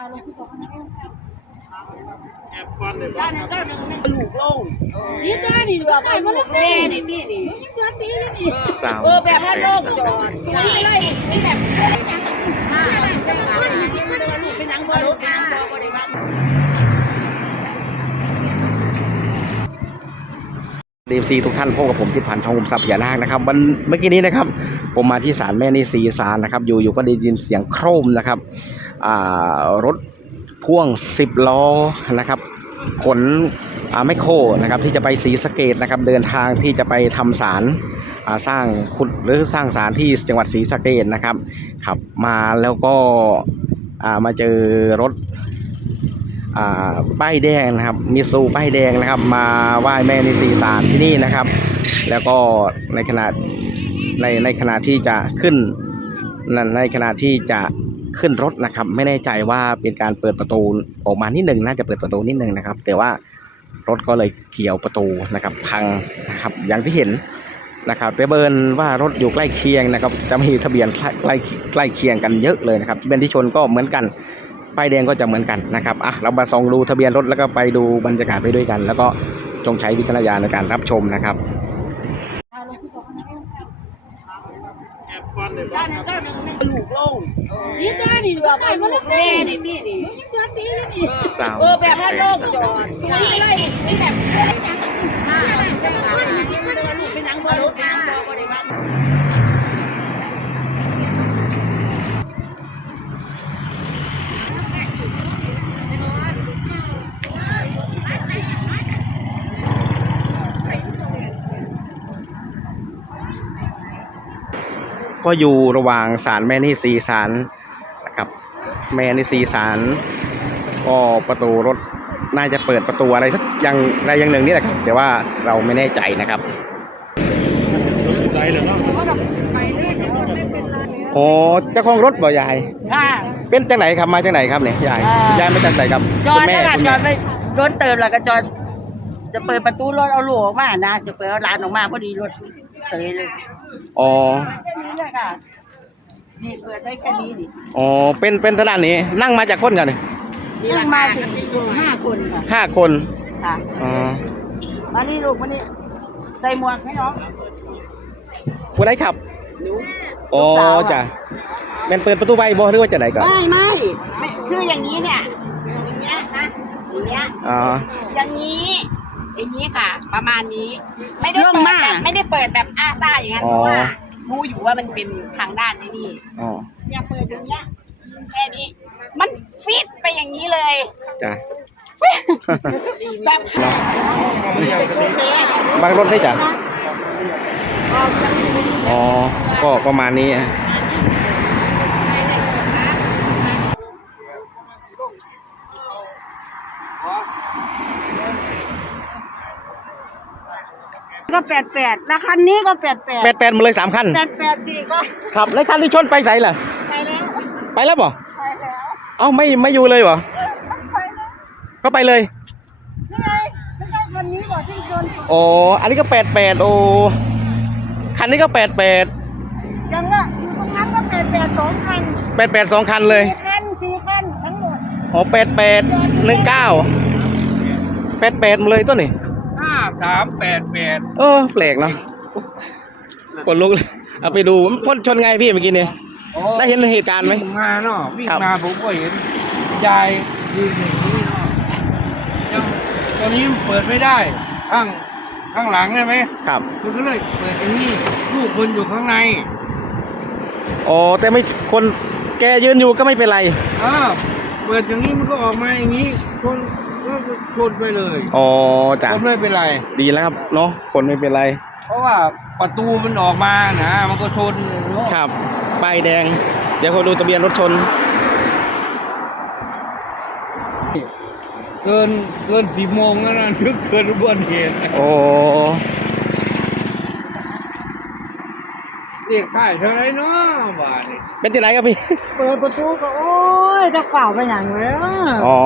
ลูกลงนี่จ้านี่เหลือไปมันแม่นี่นี่นี่นี่สาวเออแบบว่าโลกจอดไม่ได้แบบเป็นยังเป็นยังบ่รู้เป็นยังบ่บ่ได้บ้างดีซีทุกท่านพบกับผมที่ผ่านช่องคุมทรัพย์พญานาคนะครับวันเมื่อกี้นี้นะครับ ผมมาที่ศาลแม่นีสีศาลนะครับ อยู่อยู่ก็ได้ยินเสียงโครมนะครับ รถพ่วง 10 ล้อนะครับขนอาไมโครนะครับที่จะไปศรีสเกดนะครับเดินทางที่จะไปทำศาลอ่าสร้างขุดหรือสร้างศาลที่จังหวัดศรีสะเกดนะครับขับมาแล้วก็ามาเจอรถป้ายแดงนะครับมิซูป้ายแดงนะครับ มาไหว้แม่ในสีสารที่นี่นะครับ แล้วก็ในขณะในในขณะที่จะขึ้นนั่นในขณะที่จะ ขึ้นรถนะครับ ไม่แน่ใจว่าเป็นการเปิดประตูออกมานิดหนึ่งน่าจะเปิดประตูนิดหนึ่งนะครับ แต่ว่ารถก็เลยเกี่ยวประตูนะครับ พังนะครับอย่างที่เห็นนะครับแต่เบิร์นว่ารถอยู่ใกล้เคียงนะครับ จะมีทะเบียนใกล้ใกล้เคียงกันเยอะเลยนะครับที่เป็นที่ชนก็เหมือนกันป้ายแดงก็จะเหมือนกันนะครับอะเรามาส่องดูทะเบียนรถแล้วก็ไปดูบรรยากาศไปด้วยกัน แล้วก็จงใช้วิจารณญาณในการรับชมนะครับ จ้านี่จ้าลูกลงนี่จ้านี่เหลือไปมันแม่นี่นี่นี่นี่สาวเออแบบว่าโลกจอดไม่ได้นี่แบบเป็นยังเป็นยังบ่รู้เป็นยังบ่บ่ได้บ้าง ก็อยู่ระหว่างศาลแม่นี่สีศาลนะครับแม่นี่สีศาลก็ประตูรถน่าจะเปิดประตูอะไรสักอย่างใดอย่างหนึ่งนี่แหละครับแต่ว่าเราไม่แน่ใจนะครับโอ้เจ้าของรถบ่ยาย ค่ะ เป็นจากไหนครับมาจากไหนครับเนี่ยยายเอ่อยายมาจากไหนครับจอคุดณแม่นะคุณจแม่อดไปรถเติมแล้วก็จอดจะเปิดประตูรถเอาลูกออกมานะจะเปิดเอาหลานออกมาพอดีรถเสยเลย อ๋อแค่นี้เลยค่ะนี่เปิดได้แค่นี้ดิอ๋อเป็นเป็นทางด้านนี้นั่งมาจากคนกันเนี่ยนั่งมาถึงห้าคนค่ะห้าคนค่ะอ๋อมานี่ลูกมานี่ใส่หมวกให้น้องผู้ใดขับหนูอ๋อลูกสาวอะจ้ะแมันเปิดประตูไว้บ่หรือว่าจะไหนก่อนไม่ไม่ไม่คืออย่างนี้เนี่ยอย่างเงี้ยนะอย่างเงี้ยอ๋ออย่างนี้ อย่างนี้ค่ะ ประมาณนี้ ไม่ได้เปิดแบบไม่ได้เปิดแบบอ้าตาอย่างนั้นเพราะว่า รู้อยู่ว่ามันเป็นทางด้านนี้นี่อ๋อเนี่ยเปิดอย่างเงี้ยแค่นี้ มันฟิตไปอย่างนี้เลย จ้ะ แบบบางรถได้จ้ะอ๋อ ก็ประมาณนี้อะ ก็แปดแปดแล้วคันนี้ก็แปดแปดแปดแปดหมาเลยสามคันแปดแปดสี่ก็ครับแล้วคันที่ชนไปใส่ล่ะไปแล้วไปแล้วบ่ไปแล้วเอ้าไม่ไม่อยู่เลยบ่ไปแล้วก็ไปเลยนี่ไงไม่ใช่คันนี้บอกที่ชนอ๋ออันนี้ก็แปดแปดโอ้คันนี้ก็แปดแปดยังละอยู่ตรงนั้นก็แปดแปดสองคันแปดแปดสองคันเลยสี่คันสี่คันทั้งหมดอ๋อแปดแปดหนึ่งเก้าแปดแปดมาเลยตัวนี้ห้า สามแปดแปดเออแปลกเนาะกดลุกเลยเอาไปดูมันพ่นชนไงพี่เมื่อกี้เนี่ยได้เห็นเหตุการณ์ไหมวิ่งมาเนาะวิ่งครับมาผมก็เห็นยายยืนอย่างนี้เนาะยังตอนนี้มันเปิดไม่ได้ข้างข้างหลังได้ไหมครับมันก็เลยเปิดอย่างนี้ลูกคนอยู่ข้างในอ๋อแต่ไม่คนแกยืนอยู่ก็ไม่เป็นไรอ้าวเปิดอย่างนี้มันก็ออกมาอย่างนี้คนก็ ชนไปเลยอ๋อจ้ะก็ไม่เป็นไร ดีแล้วครับเนาะคนไม่เป็นไร เพราะว่าประตูมันออกมานะมันก็ชนครับป้ายแดง เดี๋ยวคนดูทะเบียนรถชน เกินเกินสี่โมงแล้วนะนึกเกินอุบัติเหตุโอ้ เรียกค่ายเท่าไรเนาะบาทนี่เป็นที่ไหนครับพี่ เปิดประตูก็โอ้ยจะฝ่าไปอย่างเลยอ๋อ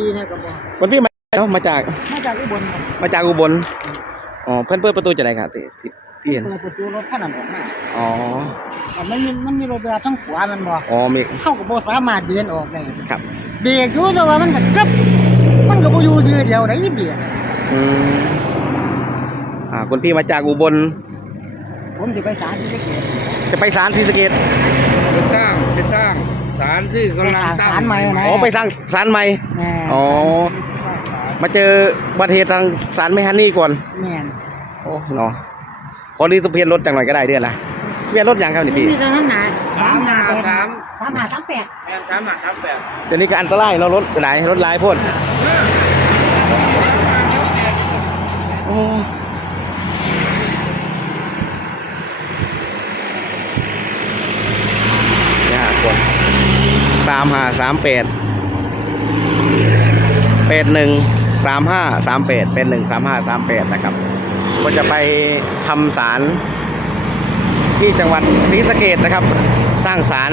ดีๆนะก็บอกคนพี่มาเนาะมาจากมาจากอุบลครับมาจากอุบลอ๋อเพื่อนเปิดประตูจะไหนครับที่ที่ที่เห็นเปิดประตูรถขนาดออกมาอ๋อแต่มันมีมันมีรถเรือทั้งขวามันบ่อ๋อมีเข้ากับบ่สามารถเดินออกได้ครับ เบรกอยู่แต่ว่ามันก็กึบมันก็บ่อยู่ทีเดียวได้เบรกอืมอ่าคุณพี่มาจากอุบล ผมสิไปศาลที่ตะเกียบจะไปศาลศรีสะเกดไปสร้างไปสร้างศาลที่กำลังตั้งศาลใหม่นะอ๋อไปสร้างศาลใหม่แม่อ๋อมาเจออุบัติเหตุทางศาลไม่ฮันนี่ก่อนแม่นโอ้เนาะขอรีทะเบียนรถจังหน่อยก็ได้เดือนละทะเบียนรถยังครับนี่พี่มีแต่ข้างหน้าสามห้าสามสามห้าสามแปดแอนสามห้าสามแปดเดี๋ยวนี้ก็อันตรายเนาะรถไหนรถหลายพ่นโอ้ยากกว่า สามห้าสามแปดแปดหนึ่งสามห้าสามแปดเป็นหนึ่งสามห้าสามแปดนะครับ ก็จะไปทำศาลที่จังหวัดศรีสะเกดนะครับ สร้างศาล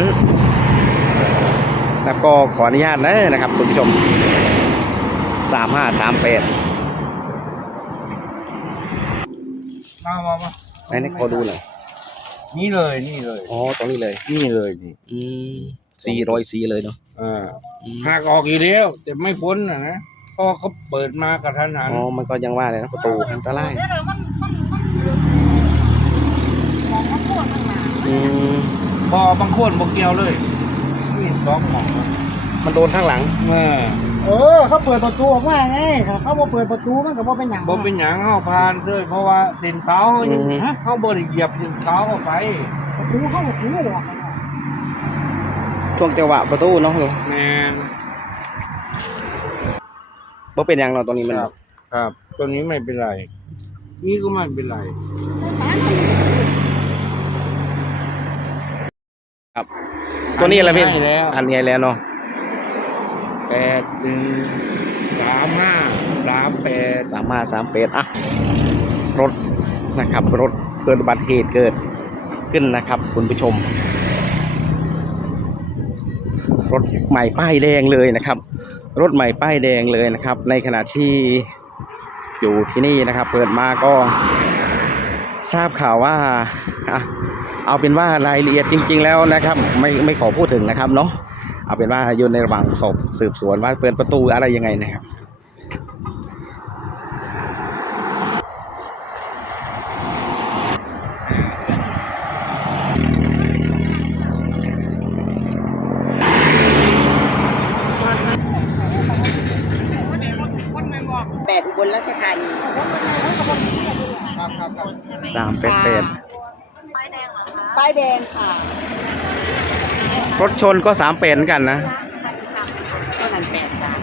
แล้วก็ขออนุญาตนะนะครับคุณผู้ชมสามห้าสามแปดมามามาไหนนี่ขอดูหน่อยนี่เลยนี่เลย อ๋อ ตรงนี้เลย นี่เลยนี่ อืม สี่ร้อยสีเลยเนาะอ่าอืมหักออกอีกแล้วแต่ไม่พ้นนะนะเพราะเขาเปิดมากระทันหันอ๋อมันก็ยังว่าเลยนะประตูอันตรายแล้วมันมันมันมองมันโคตรข้างหน้าอืมพอบางคนบอกเกี่ยวเลยนี่สองหมองมันโดนข้างหลัง เออเออ เขาเปิดประตูออกมาไงถ้าเขาบ่เปิดประตูมันก็บ่เป็นหยังบ่เป็นหยังเฮาผ่านเลยเพราะว่าสินเท้าเขายังอืม เฮาบ่ได้เหยียบสินเท้าเข้าไปประตูเขาก็ถือออก ช่วงจังหวะประตูเนาะแม่นบ่เป็นหยังเราตรงนี้มันครับครับตัวนี้ไม่เป็นไร นี่ก็ไม่เป็นไรครับตัวนี้อะไรพี่ให้แล้ว อันนี้แล้วเนาะแปดหนึ่งสามห้าสามแปดสามห้าสามแปดอะรถนะครับ รถเกิดอุบัติเหตุเกิดขึ้นนะครับ คุณผู้ชม รถใหม่ป้ายแดงเลยนะครับ รถใหม่ป้ายแดงเลยนะครับ ในขณะที่อยู่ที่นี่นะครับ เปิดมาก็ทราบข่าวว่าเอาเป็นว่ารายละเอียดจริง ๆ แล้วนะครับ ไม่ไม่ขอพูดถึงนะครับเนาะเอาเป็นว่าอยู่ในระหว่างสอบสืบสวนว่าเปิดประตูอะไรยังไงนะครับ แปดอุบลราช ธานีสามแปดแปดป้ายแดงค่ะรถชนก็สามแปดเหมือนกันนะเท่านั้นแปดสาม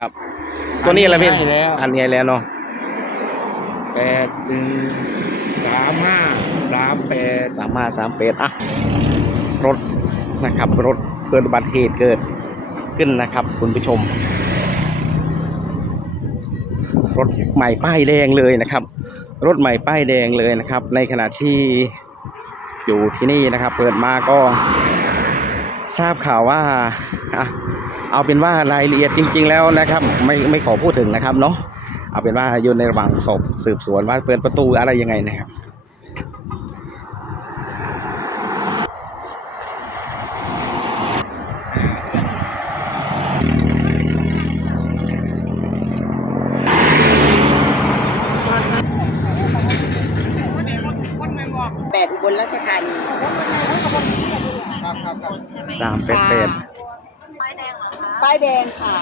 ครับ ตัวนี้อะไรพี่ให้แล้ว อันนี้แล้วเนาะแปดหนึ่งสามห้าสามแปดสามห้าสามแปดอะ รถนะครับ รถเกิดอุบัติเหตุเกิดขึ้นนะครับ คุณผู้ชม รถใหม่ป้ายแดงเลยนะครับ รถใหม่ป้ายแดงเลยนะครับ ในขณะที่อยู่ที่นี่นะครับ เปิดมาก็ทราบข่าวว่าเอาเป็นว่ารายละเอียดจริง ๆ แล้วนะครับ ไม่ไม่ขอพูดถึงนะครับเนาะเอาเป็นว่าอยู่ในระหว่างสอบสืบสวนว่าเปิดประตูอะไรยังไงนะครับ แปดอุบลราชธานี สามแปดแปด ป้ายแดงค่ะ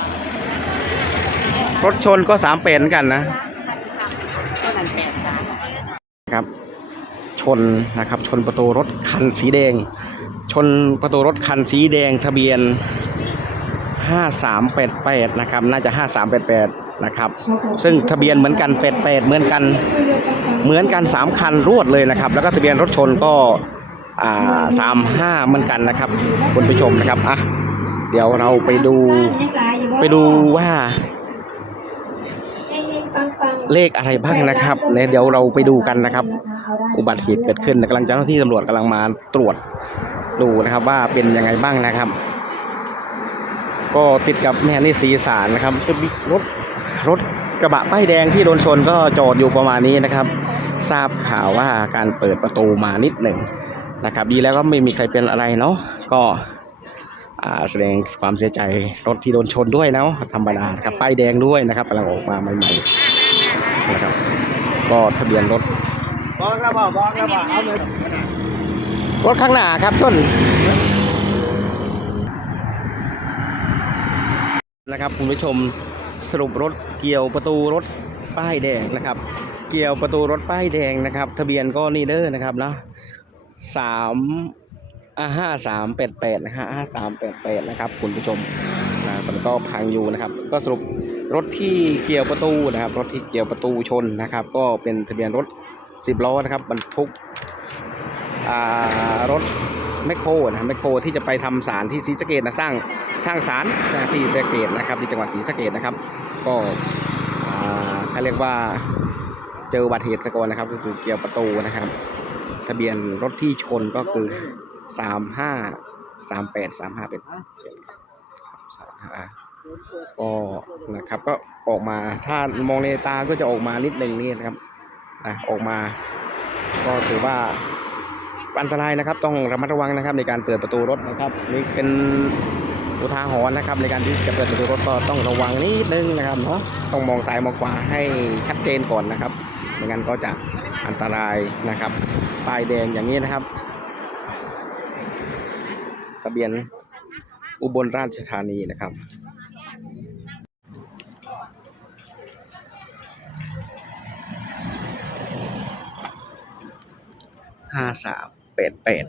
รถชนก็สามแปดเหมือนกันนะ ครับ ชนนะครับ ชนประตูรถคันสีแดง ชนประตูรถคันสีแดงทะเบียน5388นะครับ น่าจะ5388นะครับ ซึ่งทะเบียนเหมือนกัน88เหมือนกัน เหมือนกัน3คันรวดเลยนะครับ แล้วก็ทะเบียนรถชนก็อ่า35เหมือนกันนะครับคุณผู้ชมนะครับอะเดี๋ยวเราไปดูไปดูว่า เลขอะไรบ้างนะครับเนี่ยเดี๋ยวเราไปดูกันนะครับ อุบัติเหตุเกิดขึ้นกำลังเจ้าหน้าที่ตำรวจกำลังมาตรวจดูนะครับว่าเป็นยังไงบ้างนะครับ ก็ติดกับแม่นี่สีสารนะครับจะมีรถรถกระบะป้ายแดงที่โดนชนก็จอดอยู่ประมาณนี้นะครับ ทราบข่าวว่าการเปิดประตูมานิดหนึ่งนะครับ ดีแล้วก็ไม่มีใครเป็นอะไรเนาะก็อ่า แสดงความเสียใจรถที่โดนชนด้วยนะธรรมดาครับป้ายแดงด้วยนะครับกำลังออกมาใหม่ๆนะครับก็ทะเบียนรถบอกแล้วบอกบอกแล้วบอกเอาเลยรถข้างหน้าครับชนนะครับคุณผู้ชมสรุปรถเกี่ยวประตูรถป้ายแดงนะครับ เกี่ยวประตูรถป้ายแดงนะครับ ทะเบียนก็นี่เด้อนะครับเนาะสาม ห้าสามแปดแปดนะฮะห้าสามแปดแปดนะครับคุณผู้ชมนะมันก็พังอยู่นะครับ ก็สรุปรถที่เกี่ยวประตูนะครับ รถที่เกี่ยวประตูชนนะครับ ก็เป็นทะเบียนรถสิบล้อนะครับบรรทุกรถแมคโครนะแมคโครที่จะไปทำสารที่ศรีสะเกดนะสร้างสร้างสารนะที่ศรีสะเกดนะครับที่จังหวัดศรีสะเกดนะครับ ก็เขาเรียกว่าเจออุบัติเหตุสะกอนนะครับ ก็คือเกี่ยวประตูนะครับ ทะเบียนรถที่ชนก็คือ สามห้าสามแปดสามห้าเป็นก็นะครับก็ออกมาถ้ามองในตาก็จะออกมานิดนึงนี่นะครับอะออกมา ก็ถือว่าอันตรายนะครับ ต้องระมัดระวังนะครับ ในการเปิดประตูรถนะครับ นี่เป็นอุทาหรณ์นะครับ ในการที่จะเปิดประตูรถก็ต้องระวังนิดนึงนะครับเนาะต้องมองซ้ายมองขวาให้ชัดเจนก่อนนะครับไม่งั้นก็จะอันตรายนะครับป้ายแดงอย่างนี้นะครับทะเบียนอุบลราชธานีนะครับ ห้าสามแปดแปด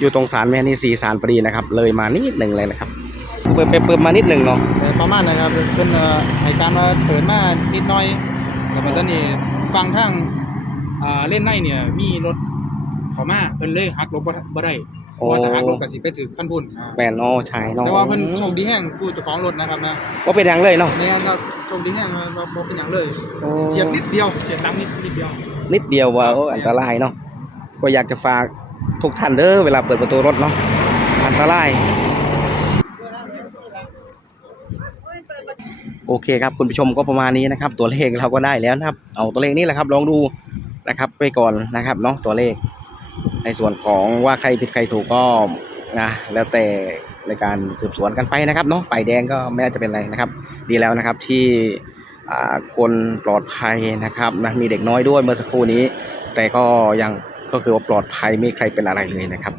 อยู่ตรงสารแม่นี่สีสารพอดีนะครับ เลยมานิดหนึ่งเลยนะครับ เปิดเปิดเปิดมานิดหนึ่งเนาะประมาณนะครับเป็นเอ่อให้การมาเปิดมานิดหน่อยแล้วมันตอนนี้ฟังทางอ่าเล่นในเนี่ย มีรถเขามาเพิ่นเลยหักหลบบ่บ่ได้เพราะว่าถ้าหักหลบก็สิไปถึงขั้นพุ่นอ่าแมนโอชายเนาะแต่ว่าเพิ่นโชคดีแฮงผู้เจ้าของรถนะครับนะก็เป็นอย่างเลยเนาะไม่งั้นก็โชคดีแฮงบ่บ่เป็นหยังเลยโอ้เฉียดนิดเดียวเฉียดดังนิดนิดเดียว นิดเดียวว่าโอ้อันตรายเนาะก็อยากจะฝาก ทุกท่านเด้อเวลาเปิดประตูรถเนาะอันตรายโอเคครับคุณผู้ชมก็ประมาณนี้นะครับ ตัวเลขเราก็ได้แล้วนะครับ เอาตัวเลขนี้แหละครับ ลองดูนะครับไปก่อนนะครับเนาะตัวเลข ในส่วนของว่าใครผิดใครถูกก็นะแล้วแต่ในการสืบสวนกันไปนะครับเนาะป้ายแดงก็ไม่น่าจะเป็นไรนะครับ ดีแล้วนะครับที่คนปลอดภัยนะครับนะมีเด็กน้อยด้วยเมื่อสักครู่นี้ แต่ก็ยัง ก็คือว่าปลอดภัยไม่มีใครเป็นอะไรเลยนะครับ